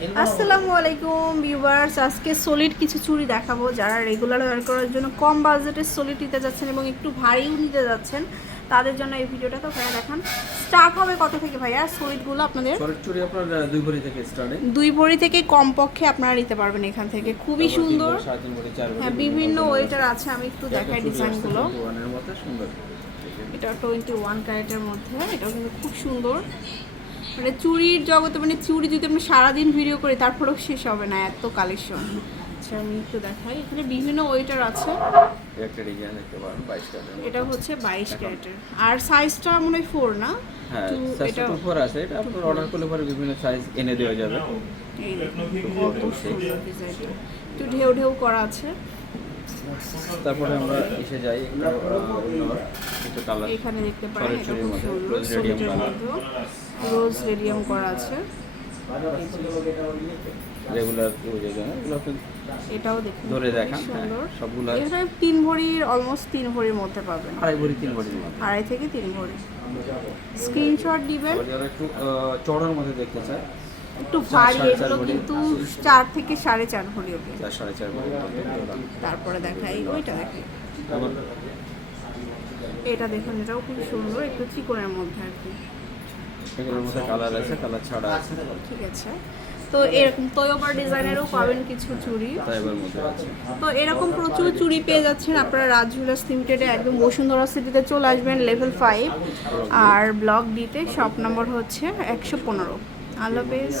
আসসালামু আলাইকুম ভিউয়ার্স, আজকে সলিড কিছু চুড়ি দেখাবো। যারা রেগুলার ওয়্যার করার জন্য কম বাজেটের সলিড নিতে যাচ্ছেন এবং একটু ভারীও নিতে যাচ্ছেন, তাদের জন্য এই ভিডিওটা। তো ভাইয়া দেখান, স্টার্ট হবে কত থেকে ভাইয়া সলিডগুলো আপনাদের? সলিড চুড়ি আপনার 2 ভরি থেকে স্টার্ট। 2 ভরি থেকে কমপক্ষে আপনারা নিতে পারবেন এখান থেকে। খুবই সুন্দর। 3.5 ভরি 4 ভরি হ্যাঁ, বিভিন্ন ওয়েটার আছে, আমি একটু দেখাই ডিজাইনগুলো। ওয়ানের মতো সুন্দর। এটা 21 ক্যারেটের মধ্যে, এটাও কিন্তু খুব সুন্দর। মানে চুড়ির জগতে, মানে চুড়ি যদি আমি সারাদিন ভিডিও করি তারপরেও শেষ হবে না, এত কালেকশন। আচ্ছা, আমি একটু দেখাই, এখানে বিভিন্ন ওয়েটার আছে। একটা ডিজাইন দেখতে পারেন 22 ক্যারেটের। এটা হচ্ছে 22 ক্যারেটের, আর সাইজটা মনে হয় 4 না? হ্যাঁ, এটা 4 আছে। এটা আপনার অর্ডার করলে পরে বিভিন্ন সাইজ এনে দেওয়া যাবে। এই কত সুন্দর ডিজাইনটা, একটু ঢেউ ঢেউ করা আছে। তারপরে আমরা এসে যাই একটু কালার। এখানে দেখতে পারেন, এটা চুড়ির খুব মধ্যে সুন্দর। রোজ রেডিয়াম সলিডের কালার, মধ্যে রোজ রেডিয়াম করা আছে। রেগুলার ইউজ এর জন্য এগুলো আপনি এটাও দেখুন, ধরে খুবই দেখান। হ্যাঁ, সুন্দর। সবগুলো এখানে 3 ভরির, অলমোস্ট 3 ভরির মধ্যে পাবেন। 2.5 ভরি 3 ভরির মধ্যে। 2.5 থেকে 3 ভরি। স্ক্রিনশট দিবেন। আবার যারা একটু চড়ার মধ্যে দেখতে চায়, একটু ভারী, এগুলো কিন্তু 4 থেকে 4.5 ভরি হবে। 4.5 ভরি মধ্যে। তারপরে দেখাই, ওইটা দেখাই। আবার এটা দেখুন, এটাও খুব সুন্দর, একটু চিকনের মধ্যে আর কি। এগুলোর মধ্যে কালার আছে, কালার ছাড়া আছে। ঠিক আছে। তো এরকম তৈয়বার ডিজাইনেরও পাবেন কিছু চুড়ি। তাইবার মধ্যে আছে। তো এরকম প্রচুর চুড়ি পেয়ে যাচ্ছেন আপনারা রাজ জুয়েলার্স লিমিটেডে। একদম বসুন্ধরা সিটিতে চলে আসবেন, লেভেল 5 আর ব্লক ডিতে। শপ নম্বর হচ্ছে 115। আল্লাহ হাফেজ।